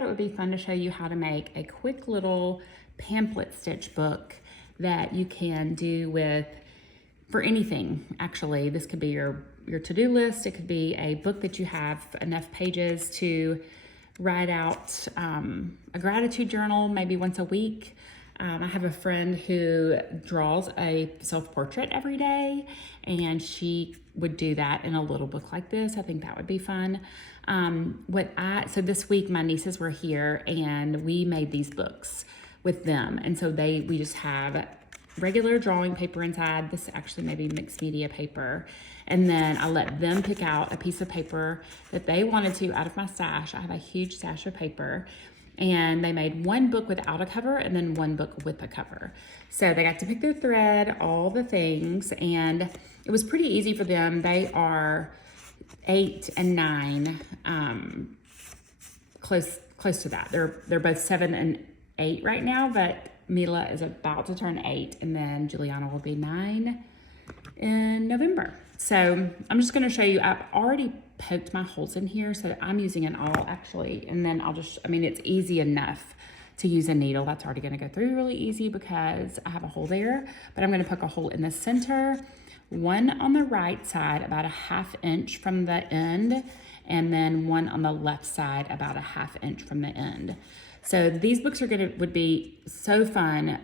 thought it would be fun to show you how to make a quick little pamphlet stitch book that you can do with, for anything, actually. This could be your to-do list. It could be a book that you have enough pages to write out a gratitude journal maybe once a week. I have a friend who draws a self-portrait every day, and she would do that in a little book like this. I think that would be fun. So this week my nieces were here and we made these books with them. And so we just have regular drawing paper inside. This actually may be mixed media paper. And then I let them pick out a piece of paper that they wanted to out of my stash. I have a huge stash of paper. And they made one book without a cover and then one book with a cover. So they got to pick their thread, all the things, and it was pretty easy for them. They are 8 and 9, close to that. They're both 7 and 8 right now, but Mila is about to turn 8, and then Juliana will be 9 in November. So I'm just gonna show you, I've already poked my holes in here, so I'm using an awl actually, and then it's easy enough to use a needle. That's already gonna go through really easy because I have a hole there, but I'm gonna poke a hole in the center, one on the right side about a 1/2 inch from the end, and then one on the left side about a 1/2 inch from the end. So these books would be so fun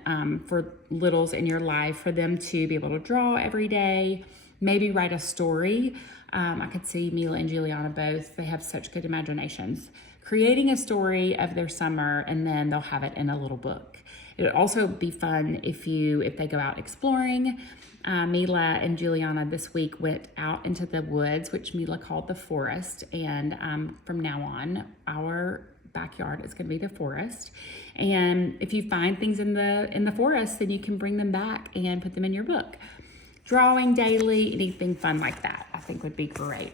for littles in your life, for them to be able to draw every day, maybe write a story. I could see Mila and Juliana both, they have such good imaginations, creating a story of their summer, and then they'll have it in a little book. It would also be fun if they go out exploring. Mila and Juliana this week went out into the woods, which Mila called the forest, and from now on, our backyard is going to be the forest. And if you find things in the forest, then you can bring them back and put them in your book. Drawing daily, anything fun like that, I think would be great.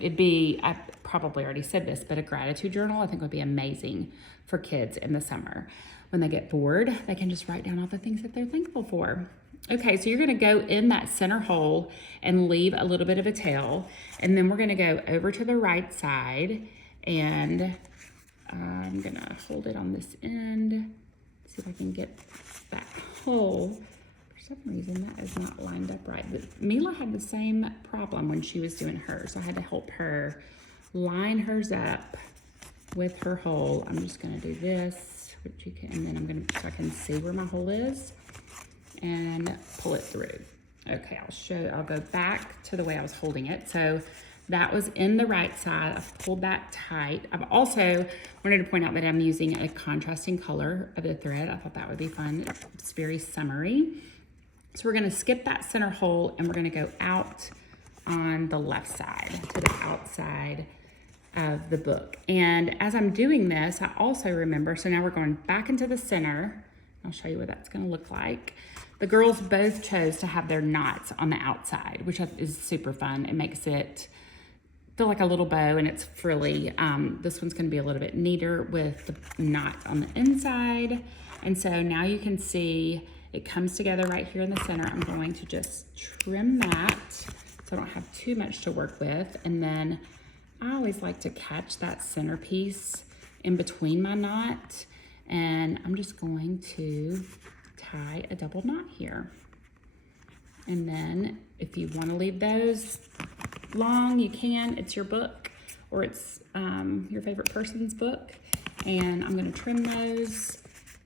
I probably already said this, but a gratitude journal I think would be amazing for kids in the summer. When they get bored, they can just write down all the things that they're thankful for. Okay, so you're gonna go in that center hole and leave a little bit of a tail, and then we're gonna go over to the right side, and I'm gonna hold it on this end, see if I can get that hole. For some reason that is not lined up right, but Mila had the same problem when she was doing hers, so I had to help her line hers up with her hole. I'm just gonna do this, and then so I can see where my hole is and pull it through. Okay, I'll go back to the way I was holding it. So that was in the right side. I've pulled that tight. I've also wanted to point out that I'm using a contrasting color of the thread. I thought that would be fun. It's very summery. So we're gonna skip that center hole and we're gonna go out on the left side to the outside of the book. And as I'm doing this, I also remember, so now we're going back into the center. I'll show you what that's gonna look like. The girls both chose to have their knots on the outside, which is super fun. It makes it feel like a little bow, and it's frilly. This one's gonna be a little bit neater with the knot on the inside. And so now you can see it comes together right here in the center. I'm going to just trim that so I don't have too much to work with. And then I always like to catch that centerpiece in between my knot. And I'm just going to tie a double knot here. And then if you want to leave those long, you can. It's your book, or it's your favorite person's book. And I'm going to trim those.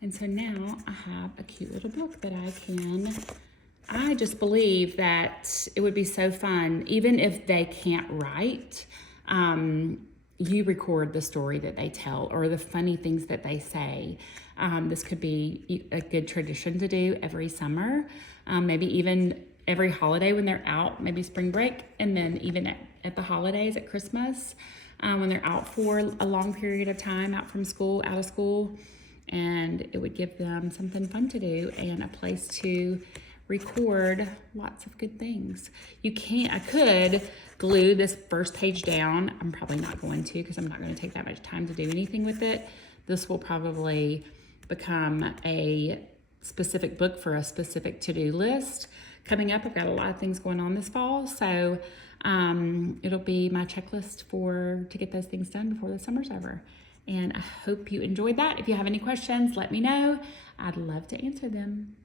And so now I have a cute little book that I just believe that it would be so fun, even if they can't write, you record the story that they tell or the funny things that they say. This could be a good tradition to do every summer, maybe even every holiday when they're out, maybe spring break, and then even at the holidays at Christmas, when they're out for a long period of time, out of school, and it would give them something fun to do and a place to record lots of good things. I could glue this first page down. I'm probably not going to, because I'm not going to take that much time to do anything with it. This will probably become a specific book for a specific to-do list. Coming up, I've got a lot of things going on this fall, so it'll be my checklist to get those things done before the summer's over. And I hope you enjoyed that. If you have any questions, let me know. I'd love to answer them.